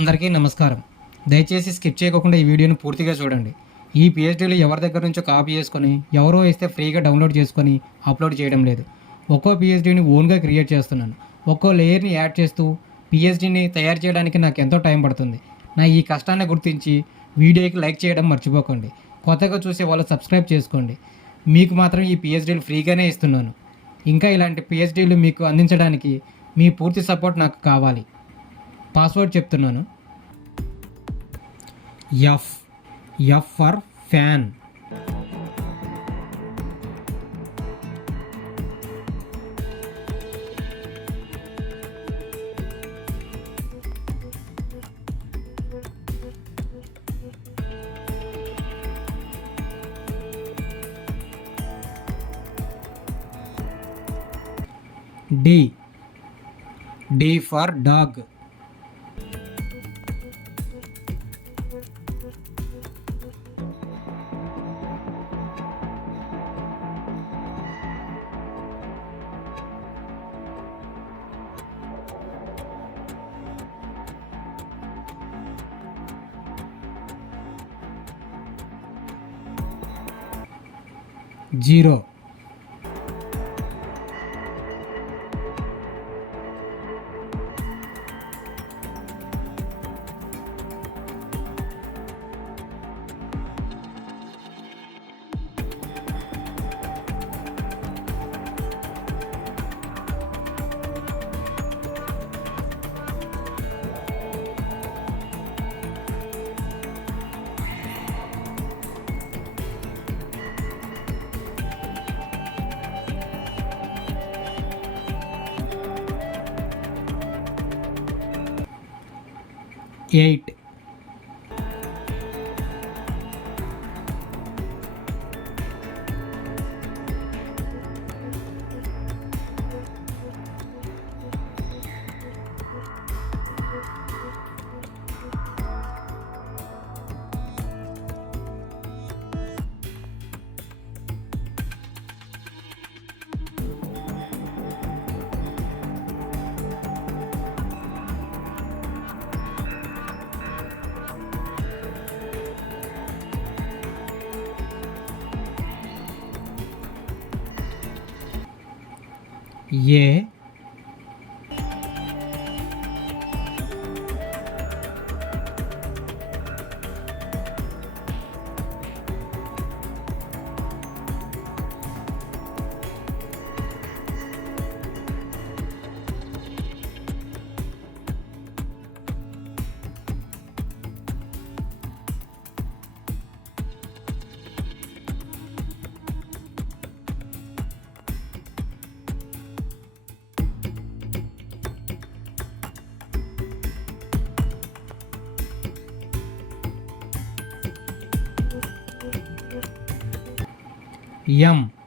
అందరికీ నమస్కారం. దయచేసి స్కిప్ చేయకుండా ఈ వీడియోని పూర్తిగా చూడండి. ఈ పిహెచ్డీలు ఎవరి దగ్గర నుంచో కాపీ చేసుకొని ఎవరో ఇస్తే ఫ్రీగా డౌన్లోడ్ చేసుకొని అప్లోడ్ చేయడం లేదు. ఒక్కో పిహెచ్డీని ఓన్గా క్రియేట్ చేస్తున్నాను. ఒక్కో లేయర్ని యాడ్ చేస్తూ పిహెచ్డీని తయారు చేయడానికి నాకు ఎంతో టైం పడుతుంది. నా ఈ కష్టాన్ని గుర్తించి వీడియోకి లైక్ చేయడం మర్చిపోకండి. కొత్తగా చూసే వాళ్ళు సబ్స్క్రైబ్ చేసుకోండి. మీకు మాత్రం ఈ పిహెచ్డీలు ఫ్రీగానే ఇస్తున్నాను. ఇంకా ఇలాంటి పిహెచ్డీలు మీకు అందించడానికి మీ పూర్తి సపోర్ట్ నాకు కావాలి. పాస్వర్డ్ చెప్తున్నాను. F for fan. D for dog. Zero. Eight. A. M.